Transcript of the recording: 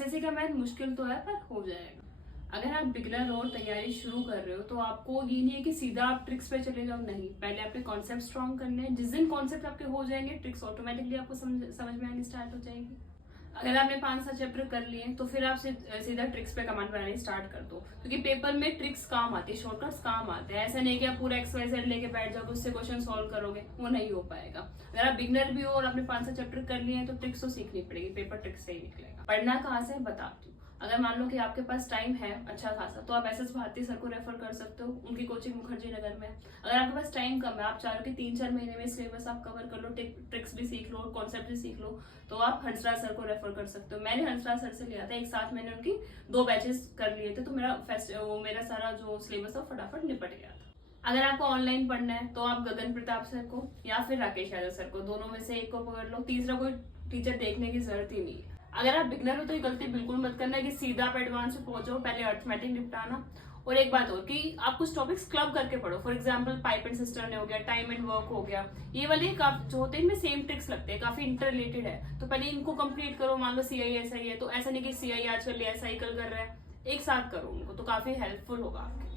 SSC का math मुश्किल तो है पर हो जाएगा। अगर आप बिगनर हो और तैयारी शुरू कर रहे हो तो आपको ये नहीं है कि सीधा आप ट्रिक्स पे चले जाओ, नहीं, पहले आपके कॉन्सेप्ट स्ट्रॉन्ग करने हैं। जिस दिन कॉन्सेप्ट आपके हो जाएंगे ट्रिक्स ऑटोमेटिकली आपको समझ में आनी स्टार्ट हो जाएगी। अगर आपने 5-7 चैप्टर कर लिए तो फिर आप सीधा ट्रिक्स पे कमांड बनानी स्टार्ट कर दो, क्योंकि पेपर में ट्रिक्स काम आती है, शॉर्टकट्स काम आते हैं। ऐसा नहीं कि आप पूरा XYZ लेके बैठ जाओगे उससे क्वेश्चन सॉल्व करोगे, वो नहीं हो पाएगा। अगर आप बिगनर भी हो और आपने 5-7 चैप्टर कर लिए हैं तो ट्रिक्स तो सीखनी पड़ेगी, पेपर ट्रिक्स से ही निकलेगा। पढ़ना कहाँ से बताती हूँ। अगर मान लो कि आपके पास टाइम है अच्छा खासा तो आप SS भारती सर को रेफर कर सकते हो, उनकी कोचिंग मुखर्जी नगर में। अगर आपके पास टाइम कम है, आप चाह रहे हो कि 3-4 महीने में सिलेबस आप कवर कर लो, ट्रिक्स भी सीख लो, कॉन्सेप्ट भी सीख लो, तो आप हंसराज सर को रेफर कर सकते हो। मैंने हंसराज सर से लिया था, एक साथ मैंने उनकी 2 बैचेस कर लिए थे, तो मेरा सारा जो सिलेबस था फटाफट निपट गया था। अगर आपको ऑनलाइन पढ़ना है तो आप गगन प्रताप सर को या फिर राकेश यादव सर को, दोनों में से एक को पकड़ लो, तीसरा कोई टीचर देखने की जरूरत ही नहीं है। अगर आप बिगनर हो तो ये गलती बिल्कुल मत करना है कि सीधा आप एडवांस में पहुंचो, पहले अर्थमेटिक निपटाना। और एक बात और कि आप कुछ टॉपिक्स क्लब करके पढ़ो, for example pipe and system हो गया, टाइम एंड वर्क हो गया, ये वाले जो होते हैं इनमें सेम ट्रिक्स लगते हैं, काफी इंटर रिलेटेड है, तो पहले इनको कंप्लीट करो। मान लो CI SI है तो ऐसा नहीं कि CI आजकल SI कल कर रहा है, एक साथ करो उनको, तो काफी हेल्पफुल होगा आपके।